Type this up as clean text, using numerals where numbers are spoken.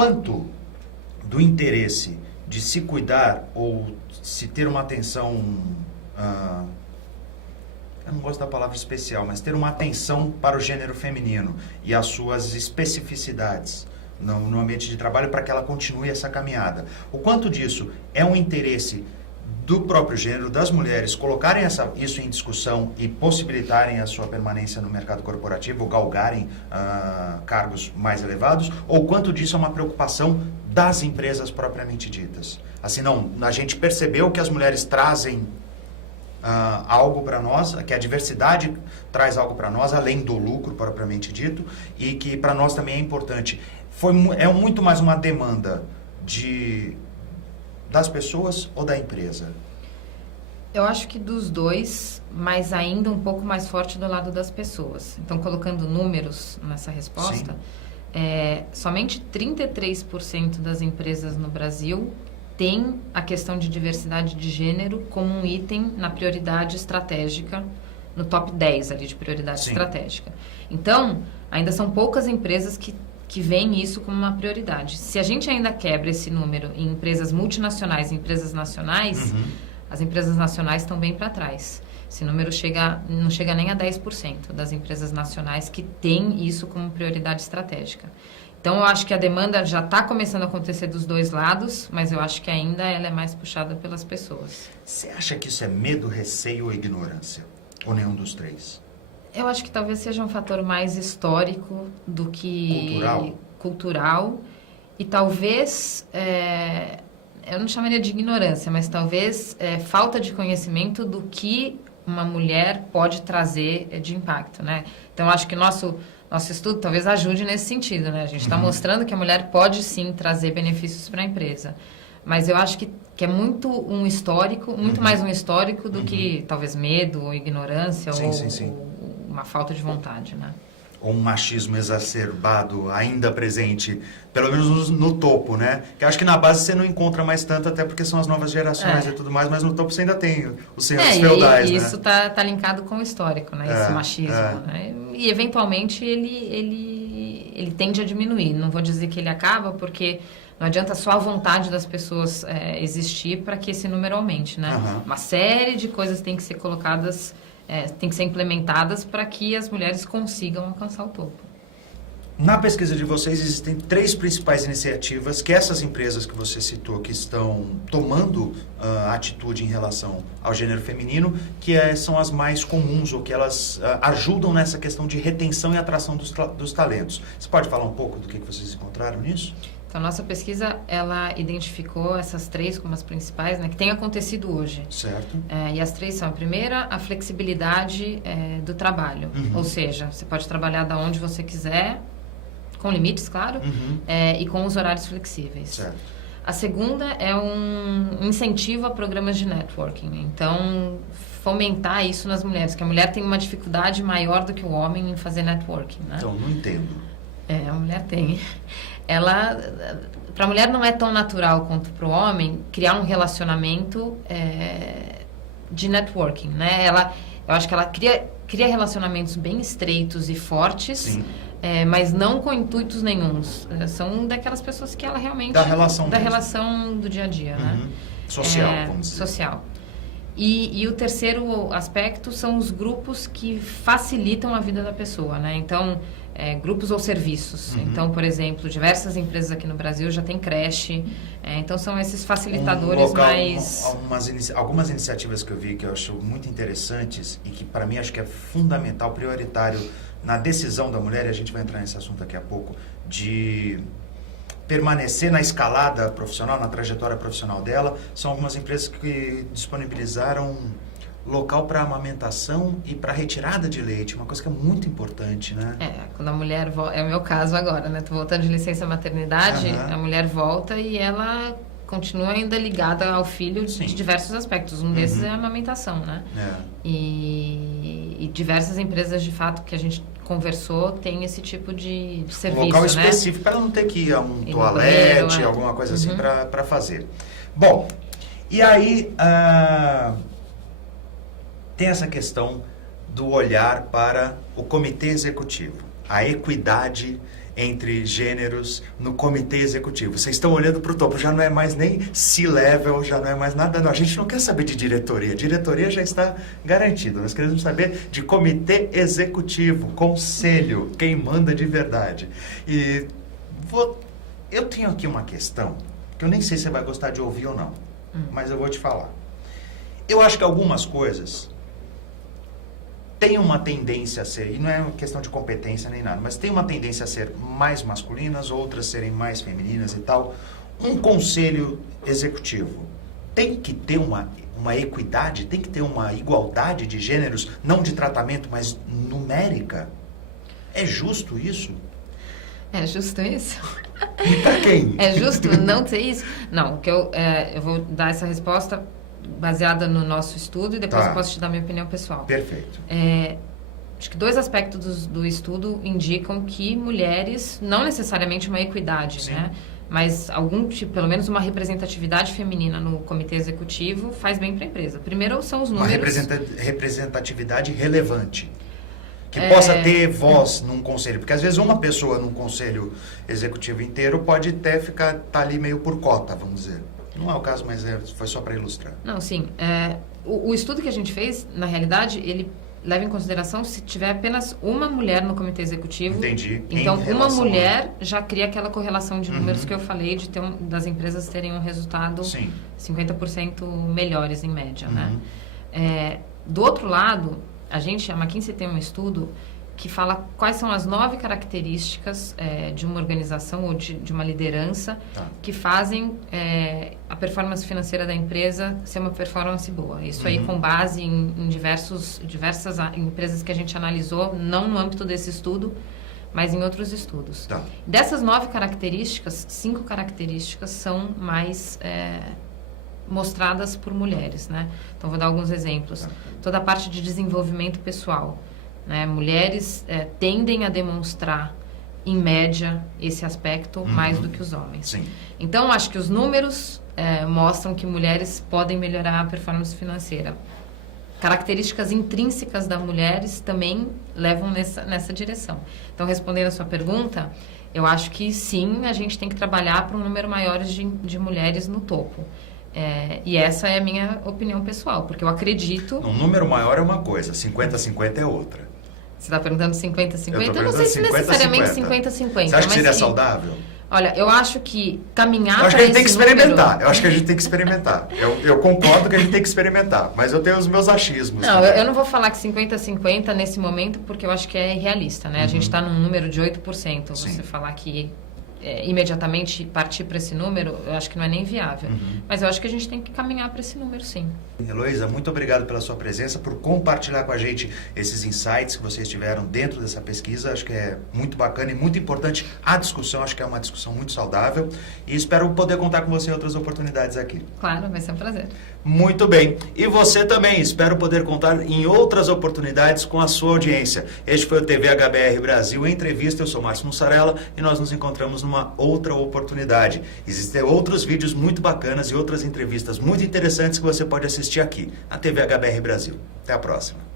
quanto do interesse de se cuidar ou se ter uma atenção, eu não gosto da palavra especial, mas ter uma atenção para o gênero feminino e as suas especificidades no ambiente de trabalho para que ela continue essa caminhada. O quanto disso é um interesse do próprio gênero, das mulheres, colocarem isso em discussão e possibilitarem a sua permanência no mercado corporativo, ou galgarem cargos mais elevados, ou quanto disso é uma preocupação das empresas propriamente ditas. Assim, não, a gente percebeu que as mulheres trazem algo para nós, que a diversidade traz algo para nós, além do lucro propriamente dito, e que para nós também é importante. É muito mais uma demanda das pessoas ou da empresa? Eu acho que dos dois, mas ainda um pouco mais forte do lado das pessoas. Então, colocando números nessa resposta, somente 33% das empresas no Brasil tem a questão de diversidade de gênero como um item na prioridade estratégica, no top 10 ali de prioridade estratégica. Então, ainda são poucas empresas que veem isso como uma prioridade. Se a gente ainda quebra esse número em empresas multinacionais e empresas nacionais, as empresas nacionais estão bem para trás. Esse número não chega nem a 10% das empresas nacionais que têm isso como prioridade estratégica. Então, eu acho que a demanda já está começando a acontecer dos dois lados, mas eu acho que ainda ela é mais puxada pelas pessoas. Você acha que isso é medo, receio ou ignorância? Ou nenhum dos três? Eu acho que talvez seja um fator mais histórico do que cultural e talvez, eu não chamaria de ignorância, mas talvez falta de conhecimento do que uma mulher pode trazer de impacto, né? Então, eu acho que nosso estudo talvez ajude nesse sentido, né? A gente está mostrando que a mulher pode sim trazer benefícios para a empresa. Mas eu acho que é muito um histórico, muito mais um histórico do que talvez medo ou ignorância ou uma falta de vontade, né? Ou um machismo exacerbado ainda presente, pelo menos no topo, né? Que eu acho que na base você não encontra mais tanto, até porque são as novas gerações e tudo mais, mas no topo você ainda tem os senhores feudais, e né? isso tá linkado com o histórico, né? Esse machismo, né? E eventualmente ele tende a diminuir. Não vou dizer que ele acaba, porque não adianta só a vontade das pessoas existir para que esse número aumente, né? Uma série de coisas tem que ser colocadas, tem que ser implementadas para que as mulheres consigam alcançar o topo. Na pesquisa de vocês, existem 3 principais iniciativas que essas empresas que você citou, que estão tomando atitude em relação ao gênero feminino, que são as mais comuns, ou que elas ajudam nessa questão de retenção e atração dos talentos. Você pode falar um pouco do que vocês encontraram nisso? Então, a nossa pesquisa, ela identificou essas 3 como as principais, né, que tem acontecido hoje. Certo. E as 3 são, a primeira, a flexibilidade do trabalho. Ou seja, você pode trabalhar da onde você quiser, com limites, claro, e com os horários flexíveis. Certo. A segunda é um incentivo a programas de networking. Então, fomentar isso nas mulheres, que a mulher tem uma dificuldade maior do que o homem em fazer networking, né? Então, não entendo. A mulher tem. Para a mulher não é tão natural quanto para o homem criar um relacionamento de networking, né? Eu acho que ela cria relacionamentos bem estreitos e fortes, mas não com intuitos nenhuns. São daquelas pessoas que ela realmente... Da relação do dia a dia, né? Social, vamos dizer. Social. E o terceiro aspecto são os grupos que facilitam a vida da pessoa, né? Então, grupos ou serviços. Então, por exemplo, diversas empresas aqui no Brasil já têm creche. Então, são esses facilitadores Algumas iniciativas que eu vi que eu acho muito interessantes e que, para mim, acho que é fundamental, prioritário na decisão da mulher, e a gente vai entrar nesse assunto daqui a pouco, de permanecer na escalada profissional, na trajetória profissional dela, são algumas empresas que disponibilizaram local para amamentação e para retirada de leite, uma coisa que é muito importante, né? Quando a mulher volta, é o meu caso agora, né? Tô voltando de licença maternidade, a mulher volta e ela continua ainda ligada ao filho de diversos aspectos. Um desses é a amamentação, né? E diversas empresas, de fato, que a gente conversou, tem esse tipo de serviço, local né? específico para não ter que ir a um toalete, alguma coisa assim para fazer. Bom, e aí tem essa questão do olhar para o comitê executivo. a equidade entre gêneros no comitê executivo. Vocês estão olhando para o topo, já não é mais nem C-level, já não é mais nada, não. A gente não quer saber de diretoria. Diretoria já está garantida. Nós queremos saber de comitê executivo, conselho, quem manda de verdade. E eu tenho aqui uma questão que eu nem sei se você vai gostar de ouvir ou não, mas eu vou te falar. Eu acho que algumas coisas tem uma tendência a ser, e não é uma questão de competência nem nada, mas tem uma tendência a ser mais masculinas, outras serem mais femininas e tal. Um conselho executivo tem que ter uma equidade, tem que ter uma igualdade de gêneros, não de tratamento, mas numérica. É justo isso? É justo isso? E pra quem? É justo não ter isso? Não, eu vou dar essa resposta baseada no nosso estudo e depois eu posso te dar minha opinião pessoal. Perfeito. Acho que 2 aspectos do estudo indicam que mulheres, não necessariamente uma equidade, Sim. né? Mas algum tipo, pelo menos uma representatividade feminina no comitê executivo faz bem para a empresa. Primeiro são os números... Uma representatividade relevante. Que possa ter voz num conselho. Porque às vezes uma pessoa num conselho executivo inteiro pode até tá ali meio por cota, vamos dizer. Não é o caso, mas foi só para ilustrar. Não, sim. O estudo que a gente fez, na realidade, ele leva em consideração se tiver apenas uma mulher no comitê executivo. Entendi. Então, uma mulher já cria aquela correlação de números que eu falei de das empresas terem um resultado 50% melhores em média, né? Do outro lado, a McKinsey tem um estudo que fala quais são as 9 características de uma organização ou de uma liderança que fazem a performance financeira da empresa ser uma performance boa. Isso aí com base em diversas empresas que a gente analisou, não no âmbito desse estudo, mas em outros estudos. Tá. Dessas 9 características, 5 características são mais mostradas por mulheres, né? Então, vou dar alguns exemplos. Toda a parte de desenvolvimento pessoal. Né? Mulheres tendem a demonstrar, em média, esse aspecto mais do que os homens. Sim. Então, acho que os números mostram que mulheres podem melhorar a performance financeira. Características intrínsecas das mulheres também levam nessa direção. Então, respondendo a sua pergunta, eu acho que sim, a gente tem que trabalhar para um número maior de mulheres no topo. E essa é a minha opinião pessoal, porque eu acredito... Um número maior é uma coisa, 50-50 é outra. Você está perguntando 50-50? Eu não sei se 50, necessariamente 50-50. Você acha que seria saudável? Olha, eu acho que caminhar para esse número... Eu acho que a gente tem que experimentar. Número... Eu acho que a gente tem que experimentar. Eu concordo que a gente tem que experimentar, mas eu tenho os meus achismos. Não, eu não vou falar que 50-50 nesse momento, porque eu acho que é irrealista, né? A gente está num número de 8%. Você falar que imediatamente partir para esse número, eu acho que não é nem viável. Mas eu acho que a gente tem que caminhar para esse número, sim. Heloísa, muito obrigado pela sua presença, por compartilhar com a gente esses insights que vocês tiveram dentro dessa pesquisa. Acho que é muito bacana e muito importante a discussão. Acho que é uma discussão muito saudável e espero poder contar com você em outras oportunidades aqui. Claro, vai ser um prazer. Muito bem. E você também. Espero poder contar em outras oportunidades com a sua audiência. Este foi o TV HBR Brasil Entrevista. Eu sou Márcio Mussarella e nós nos encontramos numa outra oportunidade. Existem outros vídeos muito bacanas e outras entrevistas muito interessantes que você pode assistir aqui na TV HBR Brasil. Até a próxima.